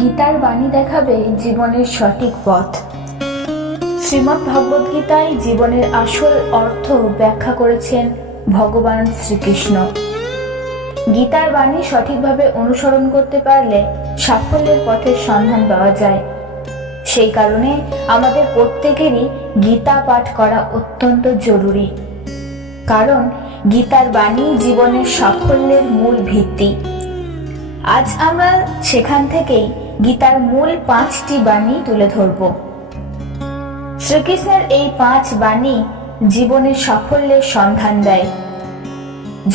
গীতার বাণী দেখাবে জীবনের সঠিক পথ। শ্রীমদ্ ভগবদ গীতায় জীবনের আসল অর্থ ব্যাখ্যা করেছেন ভগবান শ্রীকৃষ্ণ। গীতার বাণী সঠিকভাবে অনুসরণ করতে পারলে সাফল্যের পথের সন্ধান পাওয়া যায়। সেই কারণে আমাদের প্রত্যেকেরই গীতা পাঠ করা অত্যন্ত জরুরি, কারণ গীতার বাণী জীবনের সাফল্যের মূল ভিত্তি। আজ আমরা সেখান থেকেই গীতার মূল 5টি বাণী তুলে ধরব। শ্রীকৃষ্ণের এই 5 বাণী জীবনের সাফল্যের সন্ধান দেয়।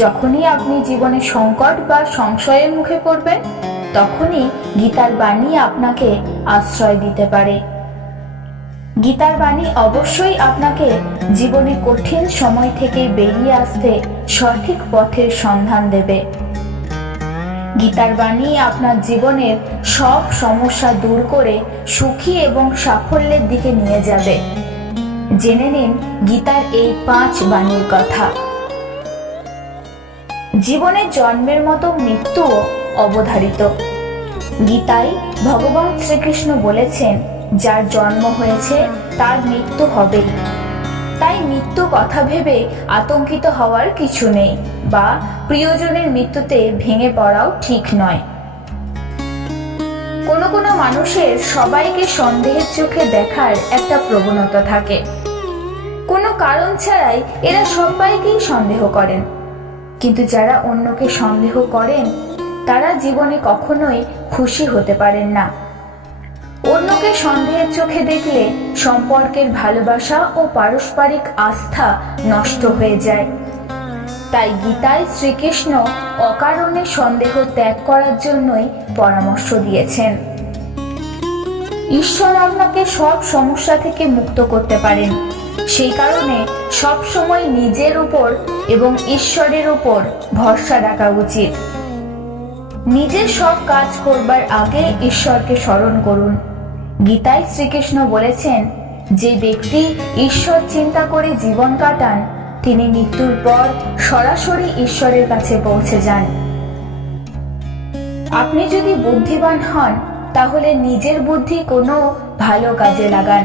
যখনই আপনি জীবনে সংকট বা সংশয়ের মুখে পড়বেন, তখনই গীতার বাণী আপনাকে আশ্রয় দিতে পারে। গীতার বাণী অবশ্যই আপনাকে জীবনে কঠিন সময় থেকে বেরিয়ে আসতে সঠিক পথের সন্ধান দেবে। গীতার বাণী আপনার জীবনের সব সমস্যা দূর করে সুখী এবং সাফল্যের দিকে নিয়ে যাবে। জেনে নিন গীতার এই 5 বাণীর কথা। জীবনে জন্মের মতো মৃত্যুও অবধারিত। গীতায় ভগবান শ্রীকৃষ্ণ বলেছেন, যার জন্ম হয়েছে তার মৃত্যু হবেই। তাই মৃত্যু কথা ভেবে আতঙ্কিত হওয়ার কিছু নেই, বা প্রিয়জনের মৃত্যুতে ভেঙে পড়াও ঠিক নয়। কোনো কোনো মানুষের সবাইকে সন্দেহের চোখে দেখার একটা প্রবণতা থাকে। কোনো কারণ ছাড়াই এরা সবাইকেই সন্দেহ করেন। কিন্তু যারা অন্যকে সন্দেহ করেন, তারা জীবনে কখনোই খুশি হতে পারেন না। অন্যকে সন্দেহের চোখে দেখলে সম্পর্কের ভালোবাসা ও পারস্পরিক আস্থা নষ্ট হয়ে যায়। তাই গীতায় শ্রীকৃষ্ণ অকারণে সন্দেহ ত্যাগ করার জন্যই পরামর্শ দিয়েছেন। ঈশ্বর আপনাকে সব সমস্যা থেকে মুক্ত করতে পারেন। সেই কারণে সব সময় নিজের উপর এবং ঈশ্বরের উপর ভরসা রাখা উচিত। নিজের সব কাজ করবার আগে ঈশ্বরকে স্মরণ করুন। গীতায় শ্রীকৃষ্ণ বলেছেন, যে ব্যক্তি ঈশ্বর চিন্তা করে জীবন কাটান, তিনি মৃত্যুর পর সরাসরি ঈশ্বরের কাছে পৌঁছে যান। আপনি যদি বুদ্ধিমান হন, তাহলে নিজের বুদ্ধি কোনো ভালো কাজে লাগান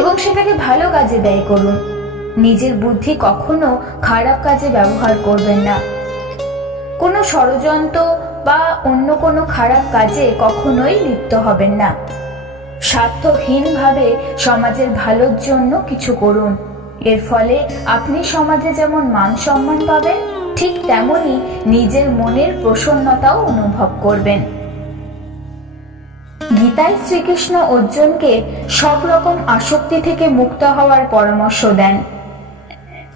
এবং সেটাকে ভালো কাজে ব্যয় করুন। নিজের বুদ্ধি কখনো খারাপ কাজে ব্যবহার করবেন না। কোনো ষড়যন্ত্র বা অন্য কোনো খারাপ কাজে কখনোই লিপ্ত হবেন না। স্বার্থহীনভাবে সমাজের ভালোর জন্য কিছু করুন। এর ফলে আপনি সমাজে যেমন মান সম্মান পাবেন, ঠিক তেমনি নিজের মনের প্রসন্নতাও অনুভব করবেন। গীতায় শ্রীকৃষ্ণ অর্জুনকে সব রকম আসক্তি থেকে মুক্ত হওয়ার পরামর্শ দেন।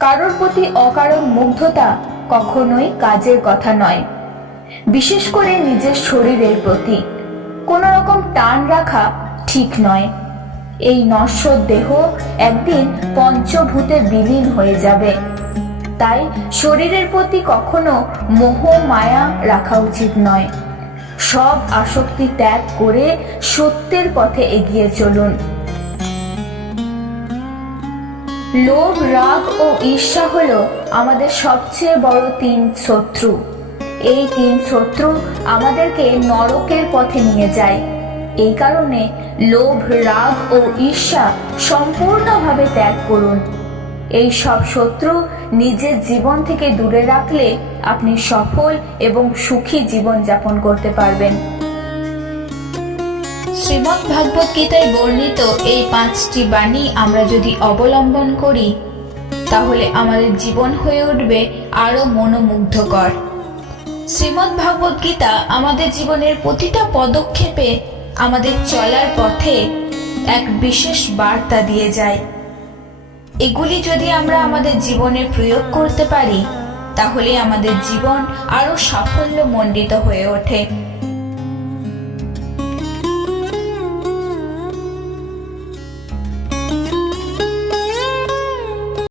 কারোর প্রতি অকারণ মুগ্ধতা কখনোই কাজের কথা নয়। বিশেষ করে নিজের শরীরের প্রতি কোনো রকম টান রাখা ঠিক নয়। এই নশ্বর দেহ একদিন পঞ্চভূতে বিলীন হয়ে যাবে। তাই শরীরের প্রতি কখনো মোহ মায়া রাখা উচিত নয়। সব আসক্তি ত্যাগ করে সত্যের পথে এগিয়ে চলুন। লোভ, রাগ ও ঈর্ষা হলো আমাদের সবচেয়ে বড় 3 শত্রু। এই 3 শত্রু আমাদেরকে নরকের পথে নিয়ে যায়। এই কারণে লোভ, রাগ ও ঈর্ষা সম্পূর্ণভাবে ত্যাগ করুন। এই সব শত্রু নিজের জীবন থেকে দূরে রাখলে আপনি সফল এবং সুখী জীবন যাপন করতে পারবেন। শ্রীমদ্ ভগবদ গীতায় বর্ণিত এই 5টি বাণী আমরা যদি অবলম্বন করি, তাহলে আমাদের জীবন হয়ে উঠবে আরো মনোমুগ্ধকর। শ্রীমদ্ ভগবদ গীতা আমাদের জীবনের প্রতিটা পদক্ষেপে আমাদের চলার পথে এক বিশেষ বার্তা দিয়ে যায়। এগুলি যদি আমরা আমাদের জীবনে প্রয়োগ করতে পারি, তাহলে আমাদের জীবন আরো সাফল্যমণ্ডিত হয়ে ওঠে।